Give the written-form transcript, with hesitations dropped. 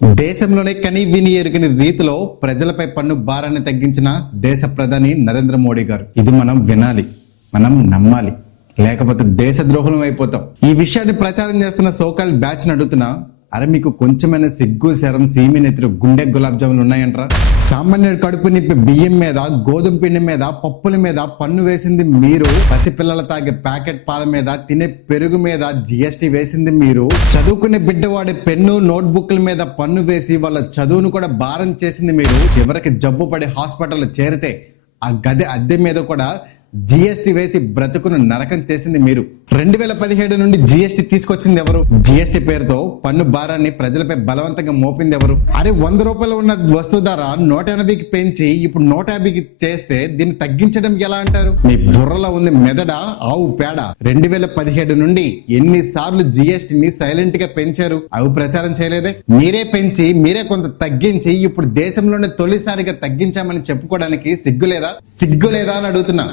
దేశంలోనే కని విని ఎరుగని రీతిలో ప్రజలపై పన్ను భారాన్ని తగ్గించిన దేశ ప్రధాని నరేంద్ర మోడీ గారు. ఇది మనం వినాలి, మనం నమ్మాలి, లేకపోతే దేశద్రోహులం అయిపోతాం. ఈ విషయాన్ని ప్రచారం చేస్తున్న సోకాల్ బ్యాచ్ ని అడుగుతున్నా, అరే మీకు కొంచెమైన సిగ్గు శరం సీమి నెత్తురు గుండె గులాబ్ జాములు ఉన్నాయంట్రా? సామాన్యుడు కడుపు నింపి బియ్యం మీద, గోధుమ పిండి మీద, పప్పుల మీద పన్ను వేసింది మీరు. పసిపిల్లల తాగే ప్యాకెట్ పాల మీద, తినే పెరుగు మీద జిఎస్టీ వేసింది మీరు. చదువుకునే బిడ్డ వాడే పెన్ను నోట్బుక్ల మీద పన్ను వేసి వాళ్ళ చదువును కూడా భారం చేసింది మీరు. చివరికి జబ్బు పడి హాస్పిటల్లో చేరితే ఆ గది అద్దె మీద కూడా జిఎస్టీ వేసి బ్రతుకును నరకం చేసింది మీరు. 2017 నుండి జిఎస్టీ తీసుకొచ్చింది ఎవరు? జిఎస్టీ పేరుతో పన్ను భారాన్ని ప్రజలపై బలవంతంగా మోపింది ఎవరు? అరే 100 రూపాయలు ఉన్న వస్తువు ధర 180కి పెంచి ఇప్పుడు 150కి చేస్తే దీన్ని తగ్గించడం ఎలా అంటారు? మీ బుర్రలో ఉంది మెదడ ఆవు పేడ. 2017 నుండి ఎన్నిసార్లు జిఎస్టీని సైలెంట్ గా పెంచారు? అవి ప్రచారం చేయలేదే. మీరే పెంచి మీరే కొంత తగ్గించి ఇప్పుడు దేశంలోనే తొలిసారిగా తగ్గించామని చెప్పుకోవడానికి సిగ్గులేదా అని అడుగుతున్నా.